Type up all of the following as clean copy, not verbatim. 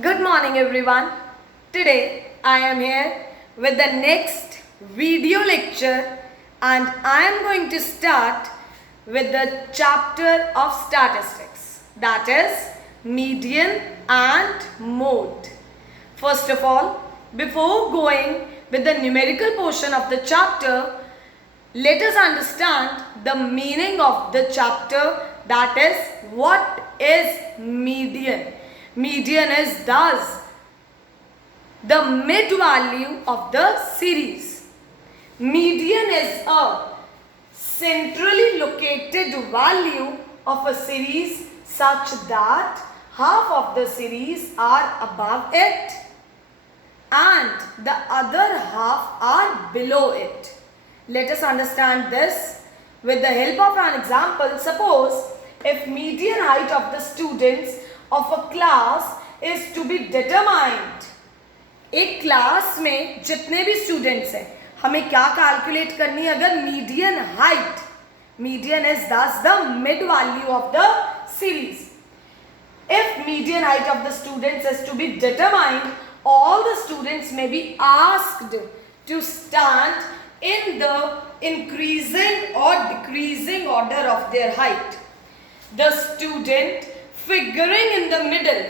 Good morning everyone. Today I am here with the next video lecture and I am going to start with the chapter of statistics, that is median and mode. First of all, before going with the numerical portion of the chapter, let us understand the meaning of the chapter, that is what is median. Median is thus the mid value of the series. Median is a centrally located value of a series such that half of the series are above it and the other half are below it. Let us understand this with the help of an example. Suppose if median height of the students of a class is to be determined. एक class में जितने भी students हैं हमें क्या calculate करनी है अगर मीडियन हाइट. मीडियन इज दस the mid value of the series. If median height of the students is to be determined, all the students may be asked to stand in the increasing or decreasing order of their height. The student figuring in the middle,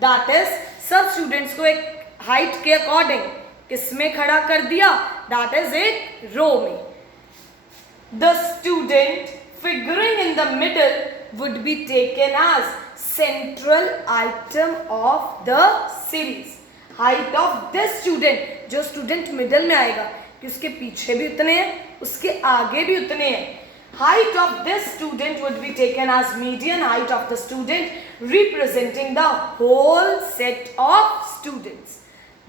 that is सब students को एक height के according किसमें खड़ा कर दिया, that is एक row में. The student figuring in the middle would be taken as central item of the series. Height of this student, जो student middle में आएगा कि उसके पीछे भी उतने हैं उसके आगे भी उतने हैं. Height of this student would be taken as median height of the student representing the whole set of students.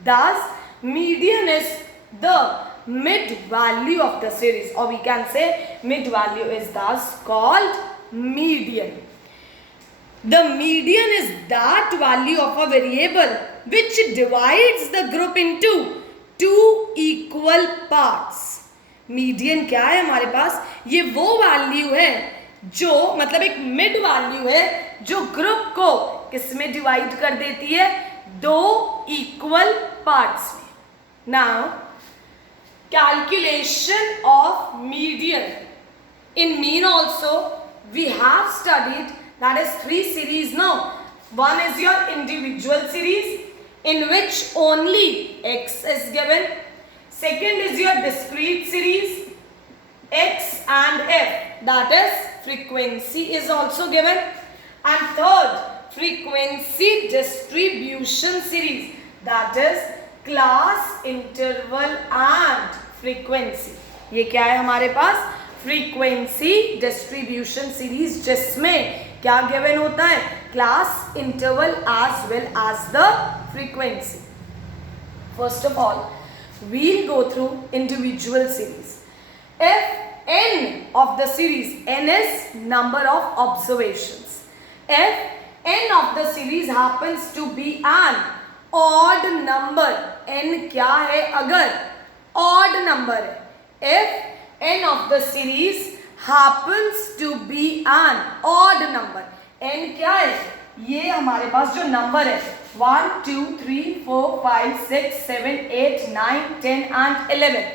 Thus, median is the mid value of the series, or we can say mid value is thus called median. The median is that value of a variable which divides the group into two equal parts. Median क्या है हमारे पास, ये वो value है जो मतलब एक mid value है जो ग्रुप को किसमें डिवाइड कर देती है, दो इक्वल पार्ट्स में. Now calculation of median. In mean also we have studied that is three series. Now one is your individual series in which only x is given. Second is your discrete series x and f, that is frequency is also given. And third, frequency distribution series, that is class, interval and frequency. ये क्या है हमारे पास, frequency distribution series, जिसमें क्या given होता है, class, interval as well as the frequency. First of all, we'll go through individual series. If n of the series, n is number of observations. If n of the series happens to be an odd number, n क्या है अगर odd number है. If n of the series happens to be an odd number, n क्या है, ये हमारे पास जो number है 1 2 3 4 5 6 7 8 9 10 and 11.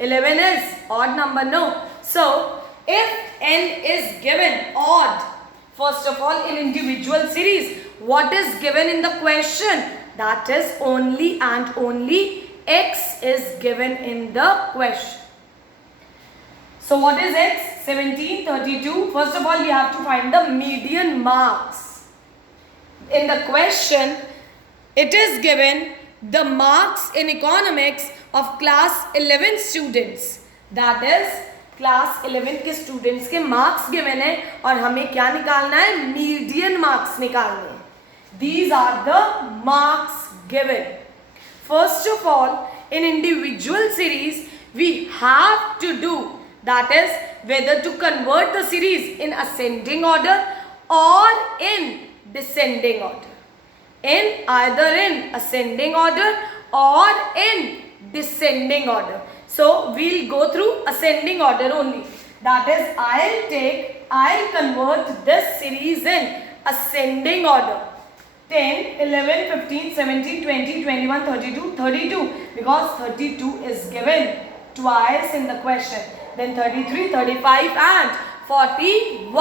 11 is odd number, no? So if n is given odd, first of all in individual series what is given in the question, that is only and only x is given in the question. So what is x? 17, 32. First of all, you have to find the median marks. In the question, it is given the marks in economics of class 11 students. That is, class 11 के students के marks given है और हमें क्या निकालना है, median marks निकालने हैं. These are the marks given. First of all, in individual series, we have to do, that is whether to convert the series in ascending order or in descending order. In either in ascending order or in descending order. So we'll go through ascending order only. That is, I'll convert this series in ascending order. 10, 11, 15, 17, 20, 21, 32, 32 because 32 is given twice in the question. Then 33, 35 and 41.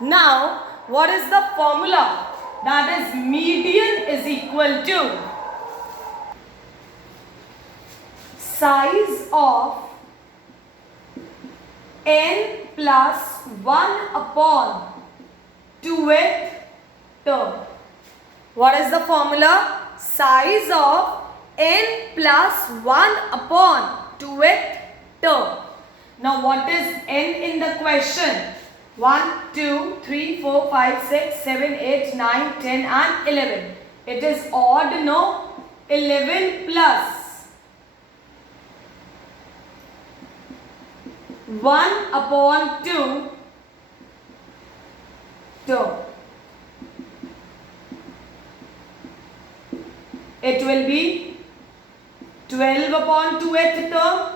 Now, what is the formula? That is median is equal to size of n plus 1 upon 2th term. What is the formula? Size of n plus 1 upon 2th term. Now what is n in the question? 1, 2, 3, 4, 5, 6, 7, 8, 9, 10 and 11. It is odd, no? 11 plus 1 upon 2 term. It will be 12 upon 2th term.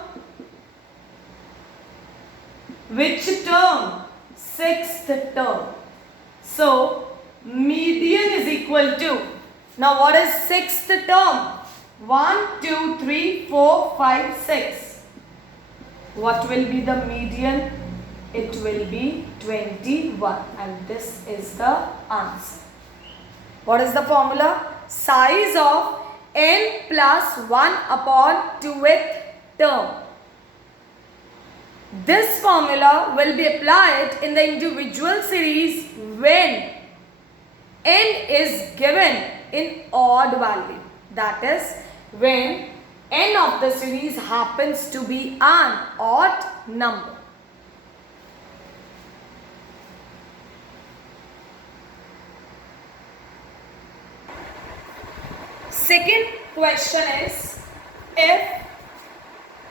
Which term? 6th term. So, median is equal to, now what is 6th term? 1, 2, 3, 4, 5, 6. What will be the median? It will be 21 and this is the answer. What is the formula? Size of n plus 1 upon 2th term. This formula will be applied in the individual series when n is given in odd value. That is when n of the series happens to be an odd number. Second question is, if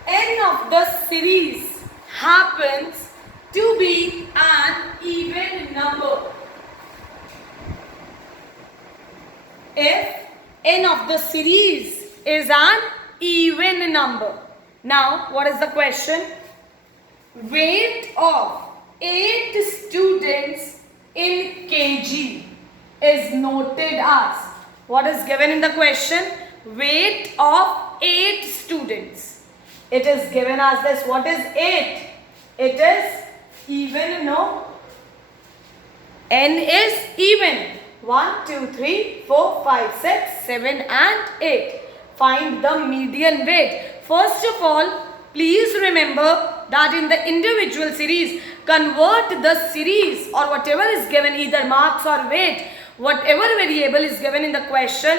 n of the series happens to be an even number. If n of the series is an even number. Now, what is the question? Weight of 8 students in kg is noted as. What is given in the question? Weight of 8 students. It is given as this. What is 8? It is even, no? N is even. 1, 2, 3, 4, 5, 6, 7 and 8. Find the median weight. First of all, please remember that in the individual series, convert the series or whatever is given, either marks or weight, whatever variable is given in the question,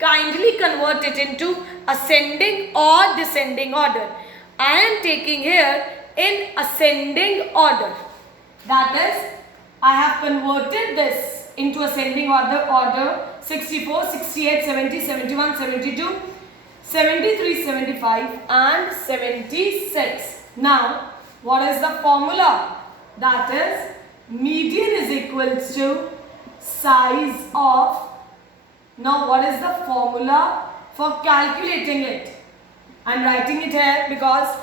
kindly convert it into ascending or descending order. I am taking here in ascending order. That is, I have converted this into ascending order 64, 68, 70, 71, 72, 73, 75 and 76. Now, what is the formula? That is, median is equal to size of. Now, what is the formula for calculating it? I am writing it here because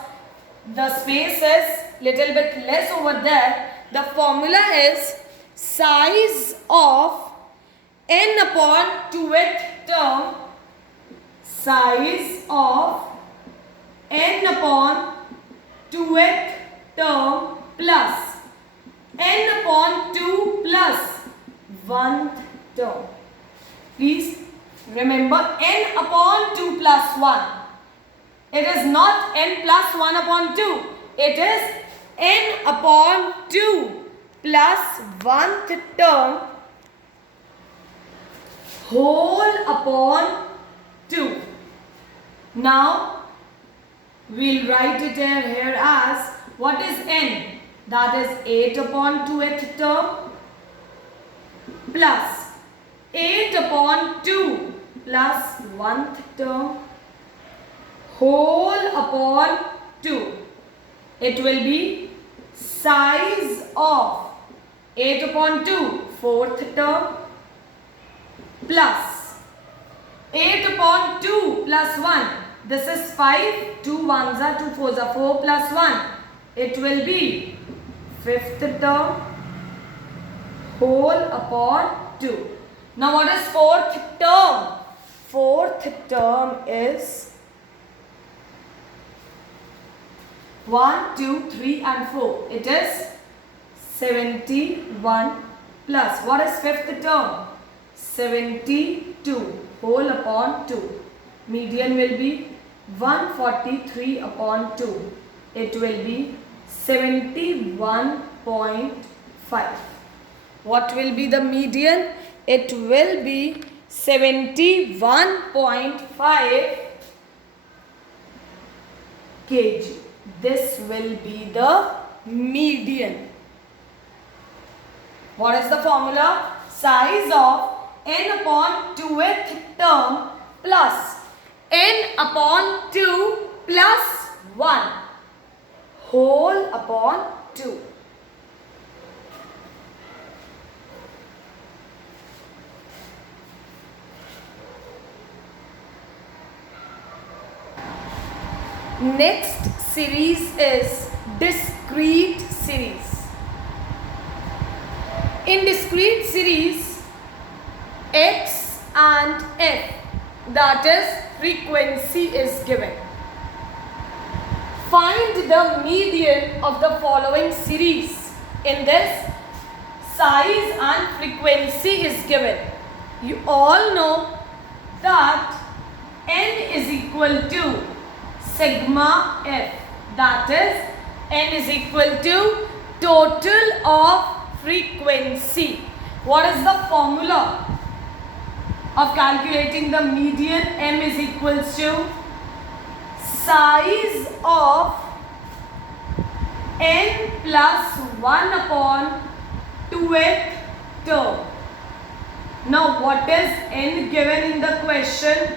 the space is little bit less over there. The formula is size of n upon 2th term. Size of n upon 2th term plus n upon 2 plus 1th term. Please remember n upon 2 plus 1. It is not n plus 1 upon 2. It is n upon 2 plus 1th term whole upon 2. Now, we'll write it here as, what is n? That is 8 upon 2th term plus 8 upon 2 plus 1th term whole upon 2. It will be size of 8 upon 2 4th term plus 8 upon 2 plus 1. This is 5. 2 1s are 2 4s are 4 plus 1. It will be 5th term whole upon 2. Now what is fourth term? Fourth term is 1, 2, 3 and 4. It is 71 plus. What is fifth term? 72 whole upon 2. Median will be 143 upon 2. It will be 71.5. What will be the median? It will be 71.5 kg. This will be the median. What is the formula? Size of n upon 2th term plus n upon 2 plus 1 whole upon 2. Next series is discrete series. In discrete series, x and f, that is frequency, is given. Find the median of the following series. In this, size and frequency is given. You all know that n is equal to sigma f, that is n is equal to total of frequency. What is the formula of calculating the median? M is equals to size of n plus 1 upon 2th term. Now what is n given in the question?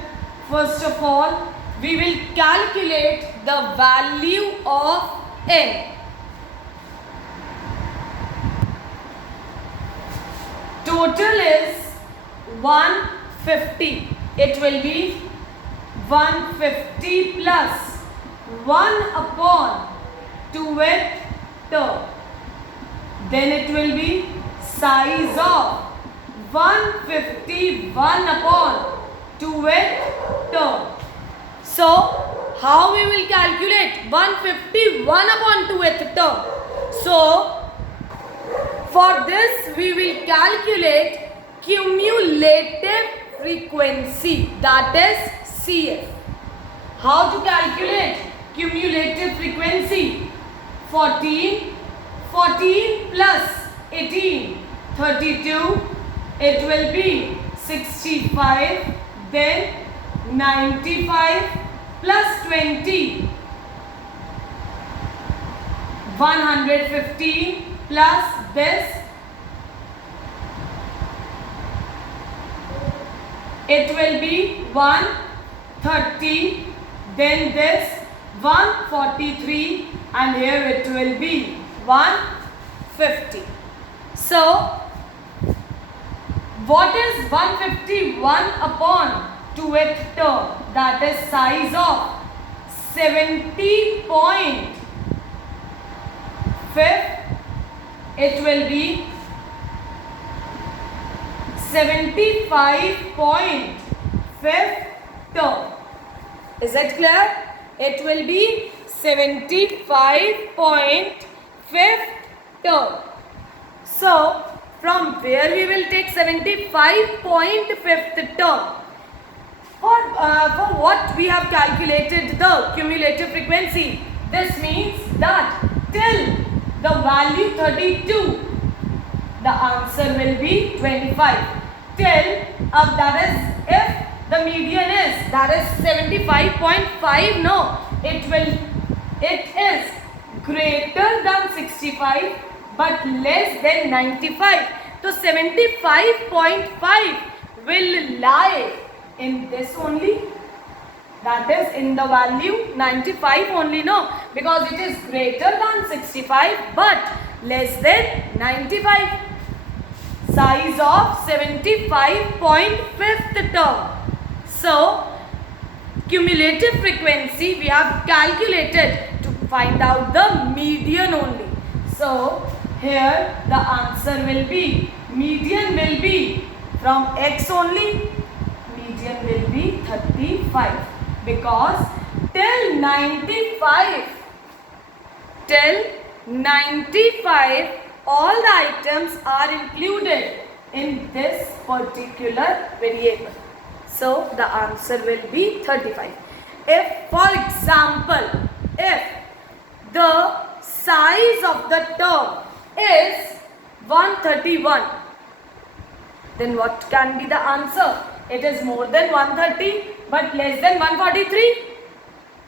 First of all, we will calculate the value of n. Total is 150. It will be 150 plus 1 upon 2th term. Then it will be size of 151 upon 2th term. So, how we will calculate 151 upon 2th term? So, for this we will calculate cumulative frequency, that is CF. How to calculate cumulative frequency? 14 plus 18, 32. It will be 65, then 95 plus 20, 115 plus this, it will be 130, then this 143, and here it will be 150. So, what is 151 upon 2th term? That is size of 70.5. It will be 75.5 term. Is that clear? It will be 75.5 term. So, from where we will take 75.5 term? For what we have calculated the cumulative frequency. This means that till the value 32, the answer will be 25. Till that is if the median is, that is 75.5. No, it is greater than 65 but less than 95. So 75.5 will lie in this only, that is in the value 95 only, no, because it is greater than 65 but less than 95. Size of 75.5 term. So cumulative frequency we have calculated to find out the median only. So here the answer will be, median will be From x only, median will be 35 because till 95 all the items are included in this particular variable. So the answer will be 35. If, for example, if the size of the term is 131, then what can be the answer? It is more than 130 but less than 143.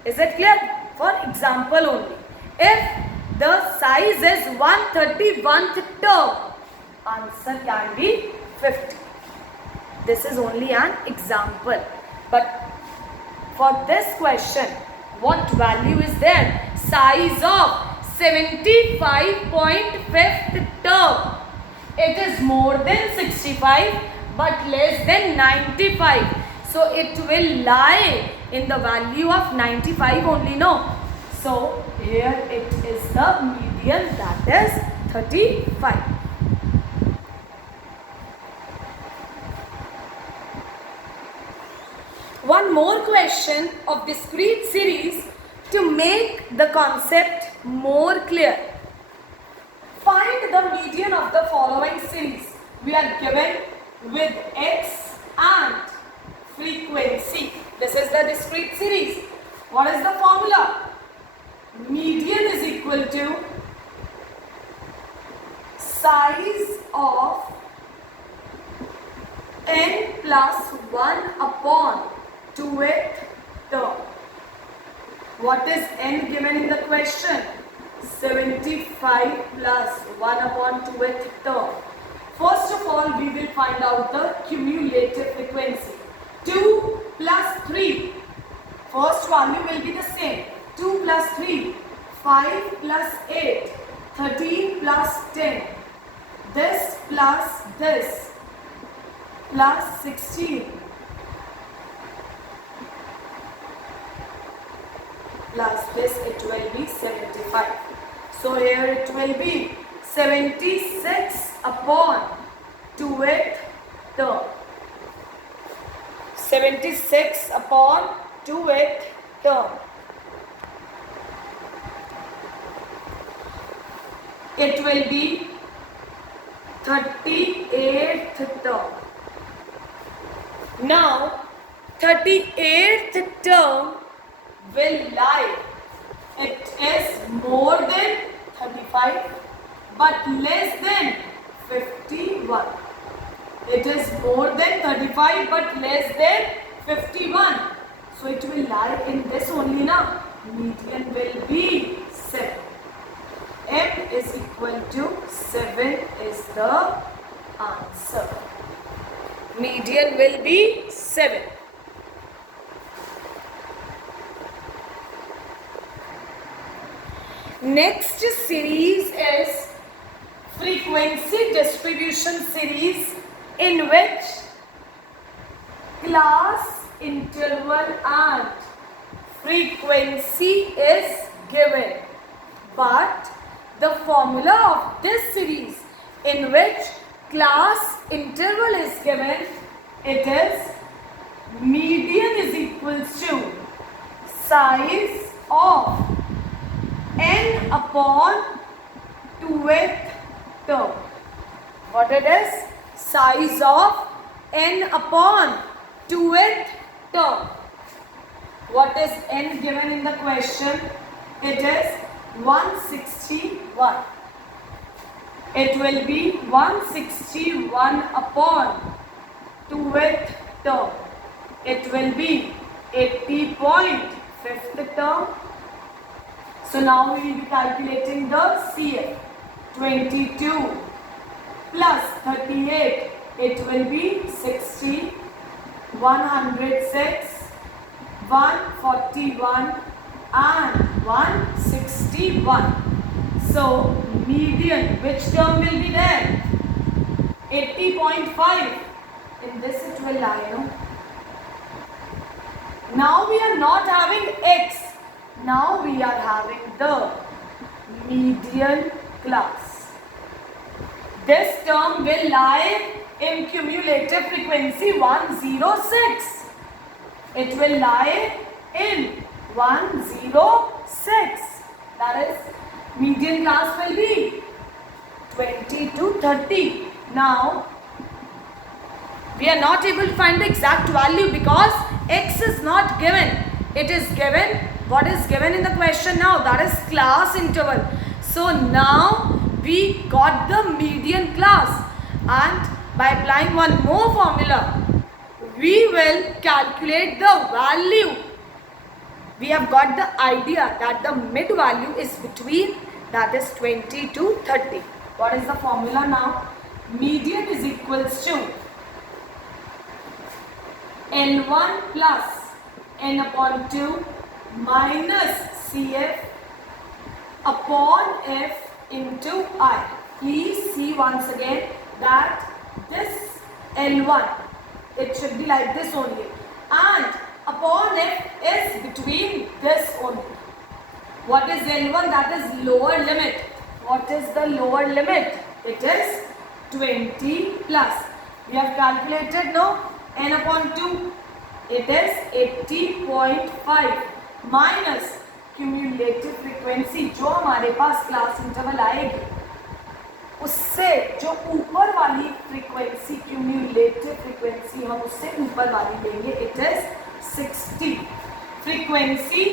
Is it clear? For example only. If the size is 131th term, answer can be 50. This is only an example. But for this question, what value is there? Size of 75.5th term. It is more than 65 but less than 95. So it will lie in the value of 95 only, no? So here it is the median, that is 35. One more question of discrete series to make the concept more clear. Find the median of the following series. We are given with x and frequency. This is the discrete series. What is the formula? Median is equal to size of n plus 1 upon 2th term. What is n given in the question? 75 plus 1 upon 2th term. First of all, we will find out the cumulative frequency. 2 plus 3. First value will be the same. 2 plus 3. 5 plus 8. 13 plus 10. This plus this. Plus 16. Plus this, it will be 75. So here it will be 76 upon 2th term. 76 upon 2th term. It will be 38th term. Now 38th term will lie. It is more than 35 but less than 51. It is more than 35 but less than 51. So it will lie in this only now. Median will be 7. M is equal to 7 is the answer. Median will be 7. Next series is frequency distribution series, in which class, interval and frequency is given. But the formula of this series, in which class, interval is given, it is median is equal to size of n upon 2th term. What it is? Size of n upon 2th term. What is n given in the question? It is 161. It will be 161 upon 2th term. It will be 80.5th term. So now we will be calculating the CF. 22 plus 38, it will be 60, 106, 141 and 161. So median, which term will be there? 80.5. In this it will lie, no? Now we are not having x. Now we are having the median class. This term will lie in cumulative frequency 106. It will lie in 106. That is, median class will be 20 to 30. Now, we are not able to find the exact value because x is not given. It is given, what is given in the question now, that is class interval. So now we got the median class, and by applying one more formula, we will calculate the value. We have got the idea that the mid value is between, that is 20 to 30. What is the formula now? Median is equals to L1 plus N upon 2 minus CF upon F into I. Please see once again that this L1, it should be like this only, and upon F is between this only. What is L1? That is lower limit. What is the lower limit? It is 20 plus. We have calculated, no? N upon 2. It is 80.5 minus cumulative frequency जो हमारे पास class interval आएगी, उससे जो ऊपर वाली frequency, cumulative frequency हम उससे ऊपर वाली लेंगे. It is 60. फ्रीक्वेंसी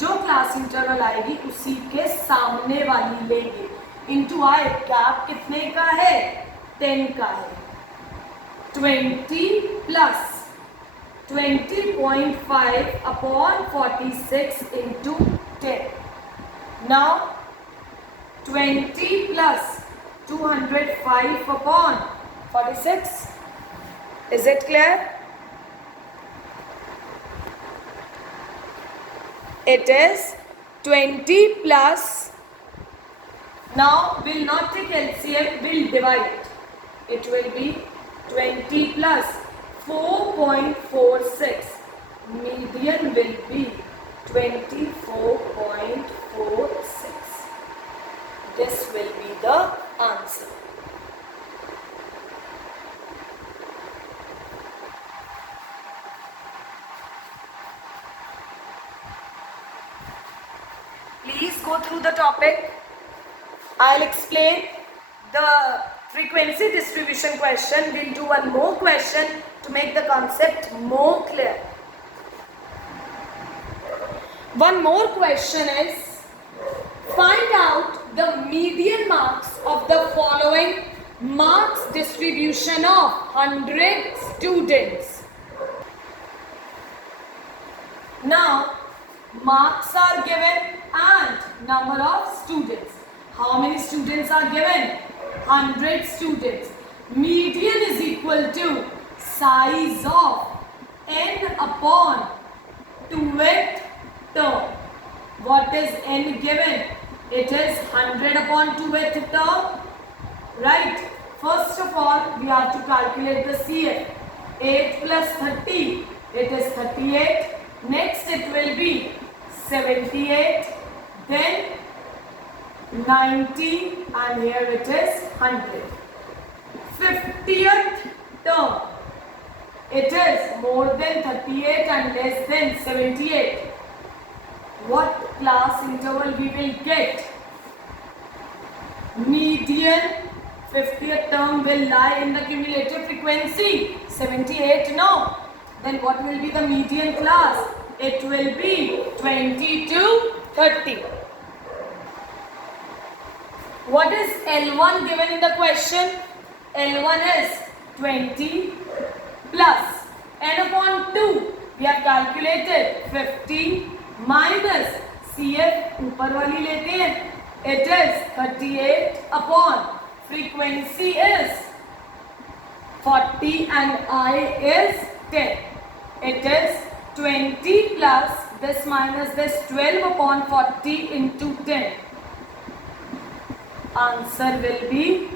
जो क्लास इंटरवल आएगी उसी के सामने वाली लेंगे. इनटू आई, गैप कितने का है? 10 का है. 20 plus 20.5 upon 46 into 10. Now 20 plus 205 upon 46. Is it clear? It is 20 plus, now will not take LCM, will divide it. It will be 20 plus 4.46. Median will be 24.46. This will be the answer. Please go through the topic. I'll explain the frequency distribution question. We'll do one more question to make the concept more clear. One more question is, find out the median marks of the following marks distribution of 100 students. Now, marks are given and number of students. How many students are given? 100 students. Median is equal to size of n upon 2th term. What is n given? It is 100 upon 2th term. Right. First of all, we have to calculate the CF. 8 plus 30. It is 38. Next it will be 78. Then 90. And here it is 100. 50th term. It is more than 38 and less than 78. What class interval we will get? Median 50th term will lie in the cumulative frequency 78, no. Then what will be the median class? It will be 20 to 30. What is L1 given in the question? L1 is 20 plus n upon 2. We have calculated 50 minus CF ऊपर वाली लेते हैं. It is 38 upon frequency is 40 and I is 10. It is 20 plus this minus this 12 upon 40 into 10. Answer will be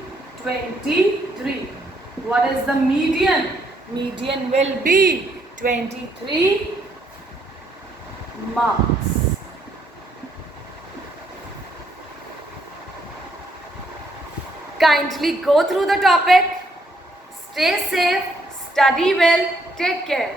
23. What is the median? Median will be 23 marks. Kindly go through the topic, Stay safe, study well, take care.